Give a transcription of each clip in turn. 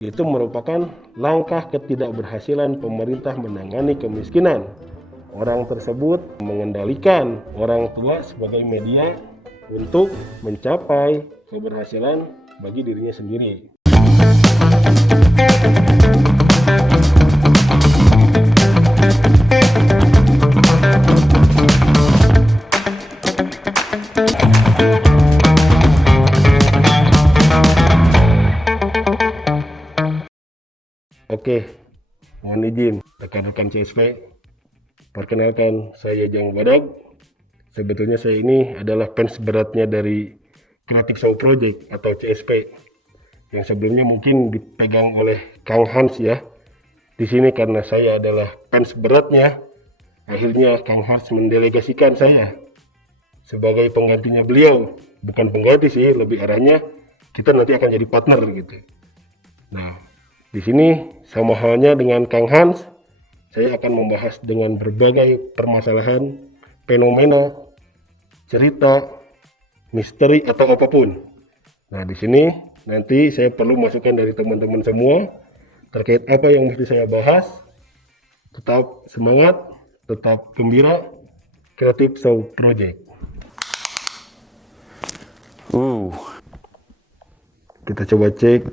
Itu merupakan langkah ketidakberhasilan pemerintah menangani kemiskinan. Orang tersebut mengendalikan orang tua sebagai media untuk mencapai keberhasilan bagi dirinya sendiri. Oke, mohon izin rekan-rekan CSP. Perkenalkan, saya Jang Badak. Sebetulnya saya ini adalah fans beratnya dari Creative Show Project atau CSP yang sebelumnya mungkin dipegang oleh Kang Hans ya. Di sini karena saya adalah fans beratnya, akhirnya Kang Hans mendelegasikan saya sebagai penggantinya beliau. Bukan pengganti sih, lebih arahnya kita nanti akan jadi partner gitu. Nah, di sini sama halnya dengan Kang Hans, saya akan membahas dengan berbagai permasalahan, fenomena, cerita, misteri atau apapun. Nah, di sini nanti saya perlu masukan dari teman-teman semua terkait apa yang mesti saya bahas. Tetap semangat, tetap gembira. Creative Show Project. Kita coba cek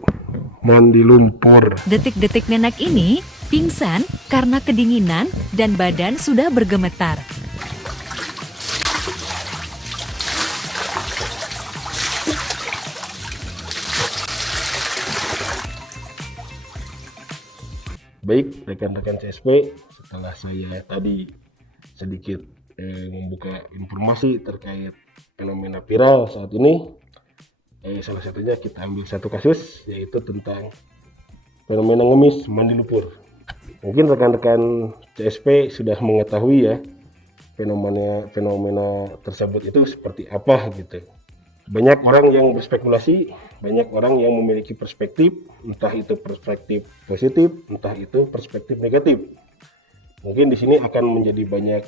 mandi lumpur. Detik-detik nenek ini pingsan karena kedinginan dan badan sudah bergemetar. Baik, rekan-rekan CSP, setelah saya tadi sedikit membuka informasi terkait fenomena viral saat ini, salah satunya kita ambil satu kasus, yaitu tentang fenomena ngemis mandi lumpur. Mungkin rekan-rekan CSP sudah mengetahui ya fenomena tersebut itu seperti apa gitu. Banyak orang yang berspekulasi, banyak orang yang memiliki perspektif, entah itu perspektif positif, entah itu perspektif negatif. Mungkin di sini akan menjadi banyak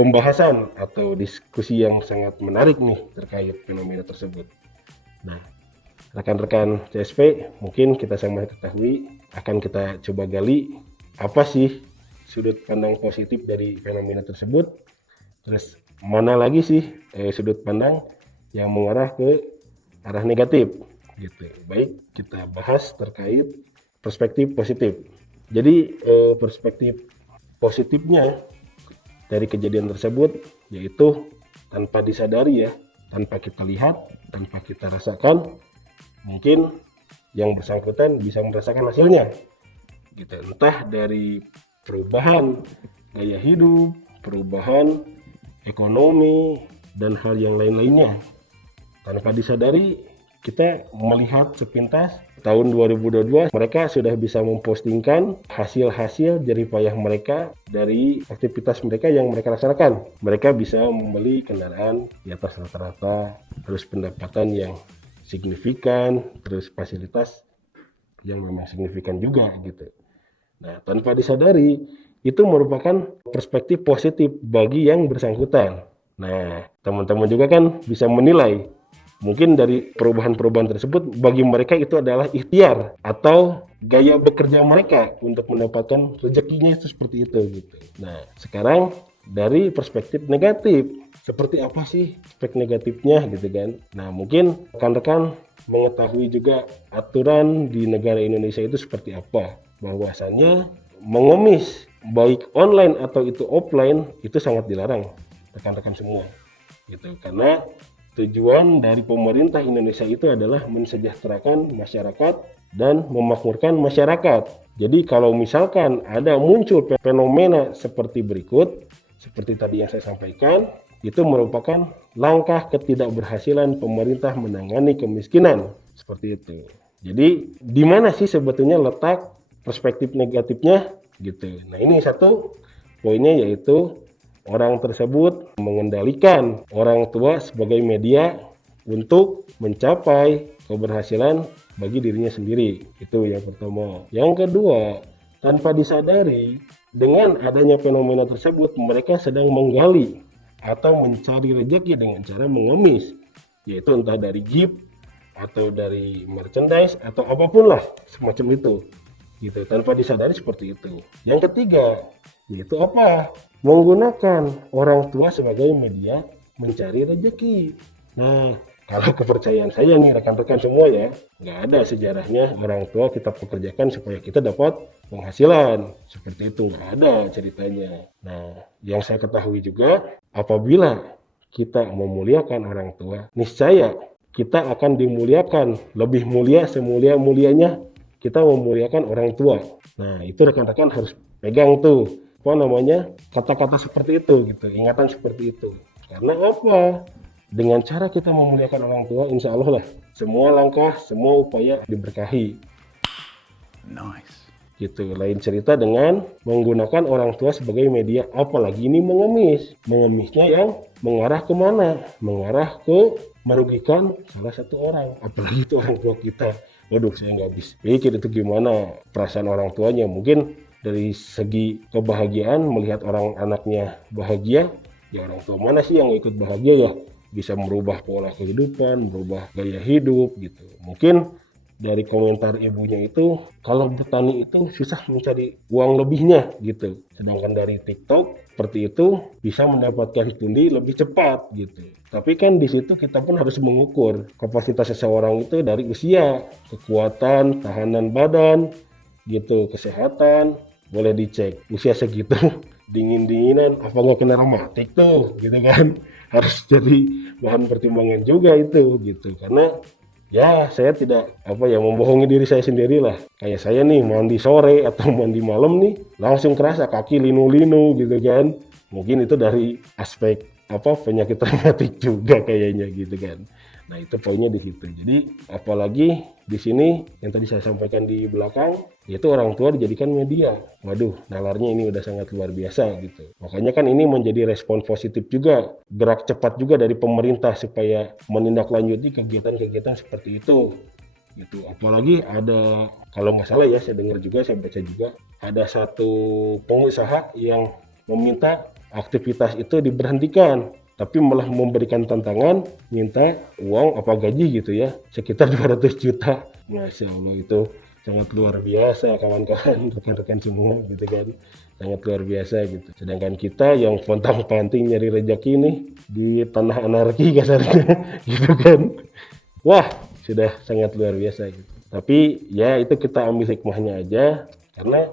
pembahasan atau diskusi yang sangat menarik nih terkait fenomena tersebut. Nah, rekan-rekan CSP, mungkin kita sama ketahui, akan kita coba gali apa sih sudut pandang positif dari fenomena tersebut, terus mana lagi sih sudut pandang yang mengarah ke arah negatif gitu. Baik, kita bahas terkait perspektif positif. Jadi perspektif positifnya dari kejadian tersebut yaitu tanpa disadari ya, tanpa kita lihat, tanpa kita rasakan, mungkin yang bersangkutan bisa merasakan hasilnya gitu. Entah dari perubahan gaya hidup, perubahan ekonomi, dan hal yang lain-lainnya. Tanpa disadari, kita melihat sepintas tahun 2022 mereka sudah bisa mempostingkan hasil-hasil jerih payah mereka dari aktivitas mereka yang mereka laksanakan. Mereka bisa membeli kendaraan di atas rata-rata, terus pendapatan yang signifikan, terus fasilitas yang memang signifikan juga gitu. Nah, tanpa disadari itu merupakan perspektif positif bagi yang bersangkutan. Nah, teman-teman juga kan bisa menilai mungkin dari perubahan-perubahan tersebut bagi mereka itu adalah ikhtiar atau gaya bekerja mereka untuk mendapatkan rezekinya itu seperti itu gitu. Nah, sekarang dari perspektif negatif, seperti apa sih aspek negatifnya gitu kan. Nah, mungkin rekan-rekan mengetahui juga aturan di negara Indonesia itu seperti apa. Bahwasannya mengemis baik online atau itu offline itu sangat dilarang rekan-rekan semua gitu, karena tujuan dari pemerintah Indonesia itu adalah mensejahterakan masyarakat dan memakmurkan masyarakat. Jadi kalau misalkan ada muncul fenomena seperti berikut, seperti tadi yang saya sampaikan, itu merupakan langkah ketidakberhasilan pemerintah menangani kemiskinan. Seperti itu. Jadi di mana sih sebetulnya letak perspektif negatifnya gitu. Nah, ini satu poinnya yaitu orang tersebut mengendalikan orang tua sebagai media untuk mencapai keberhasilan bagi dirinya sendiri. Itu yang pertama. Yang kedua, tanpa disadari dengan adanya fenomena tersebut mereka sedang menggali atau mencari rezeki dengan cara mengemis, yaitu entah dari gift atau dari merchandise atau apapun lah semacam itu gitu, tanpa disadari seperti itu. Yang ketiga yaitu apa? Menggunakan orang tua sebagai media mencari rezeki. Nah, kalau kepercayaan saya nih rekan-rekan semua ya, nggak ada sejarahnya orang tua kita pekerjakan supaya kita dapat penghasilan. Seperti itu, nggak ada ceritanya. Nah, yang saya ketahui juga, apabila kita memuliakan orang tua, niscaya kita akan dimuliakan. Lebih mulia semulia-mulianya kita memuliakan orang tua. Nah, itu rekan-rekan harus pegang tuh, apa namanya, kata-kata seperti itu gitu, ingatan seperti itu. Karena apa? Dengan cara kita memuliakan orang tua, insya Allah lah, semua langkah, semua upaya diberkahi. Nice. Gitu. Lain cerita dengan menggunakan orang tua sebagai media, apalagi ini mengemis. Mengemisnya yang mengarah kemana? Mengarah ke merugikan salah satu orang, apalagi itu orang tua kita. Waduh, saya nggak habis pikir itu gimana perasaan orang tuanya. Mungkin dari segi kebahagiaan melihat orang anaknya bahagia, ya orang tua mana sih yang ikut bahagia ya? Bisa merubah pola kehidupan, merubah gaya hidup gitu. Mungkin dari komentar ibunya itu, kalau bertani itu susah mencari uang lebihnya gitu. Sedangkan dari TikTok seperti itu bisa mendapatkan pundi lebih cepat gitu. Tapi kan di situ kita pun harus mengukur kapasitas seseorang itu dari usia, kekuatan, tahanan badan, gitu, kesehatan, boleh dicek. Usia segitu dingin-dinginan apa nggak kena rematik tuh gitu kan, harus jadi bahan pertimbangan juga itu gitu. Karena ya saya tidak membohongi diri saya sendiri lah. Kayak saya nih mandi sore atau mandi malam nih langsung kerasa kaki linu-linu gitu kan. Mungkin itu dari aspek penyakit rematik juga kayaknya gitu kan. Nah, itu poinnya di situ. Jadi apalagi di sini yang tadi saya sampaikan di belakang, yaitu orang tua dijadikan media. Waduh, nalarnya ini udah sangat luar biasa gitu. Makanya kan ini menjadi respon positif juga, gerak cepat juga dari pemerintah supaya menindaklanjuti kegiatan-kegiatan seperti itu. Gitu. Apalagi ada, kalau nggak salah ya, saya dengar juga, saya baca juga, ada satu pengusaha yang meminta aktivitas itu diberhentikan, tapi malah memberikan tantangan, minta uang gaji gitu ya, sekitar 200 juta. Masya Allah, itu sangat luar biasa kawan-kawan, rekan-rekan semua gitu kan, sangat luar biasa gitu. Sedangkan kita yang pontang-panting nyari rezeki nih di tanah anarki kasarnya gitu kan, wah sudah sangat luar biasa gitu. Tapi ya itu kita ambil hikmahnya aja, karena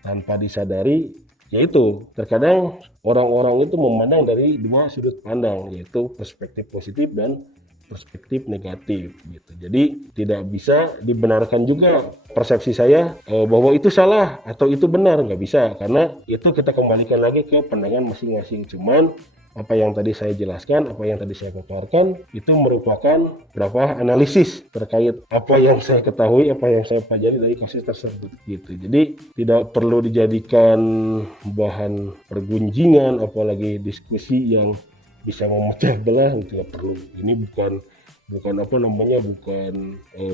tanpa disadari yaitu terkadang orang-orang itu memandang dari dua sudut pandang, yaitu perspektif positif dan perspektif negatif gitu. Jadi tidak bisa dibenarkan juga persepsi saya bahwa itu salah atau itu benar, nggak bisa, karena itu kita kembalikan lagi ke pandangan masing-masing. Cuman apa yang tadi saya jelaskan, apa yang tadi saya paparkan, itu merupakan beberapa analisis terkait apa yang saya ketahui, apa yang saya pelajari dari kasus tersebut gitu. Jadi tidak perlu dijadikan bahan pergunjingan, apalagi diskusi yang bisa memecah belah, tidak perlu. Ini bukan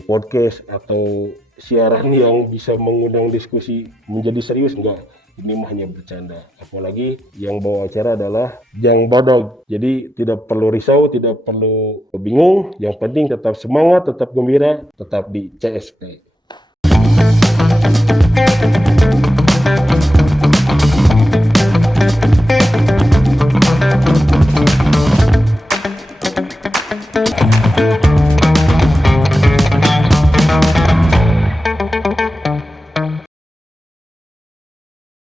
podcast atau siaran yang bisa mengundang diskusi menjadi serius, enggak. Ini mah hanya bercanda. Apalagi yang bawa acara adalah Jang Bodog. Jadi tidak perlu risau, tidak perlu bingung. Yang penting tetap semangat, tetap gembira, tetap di CSP.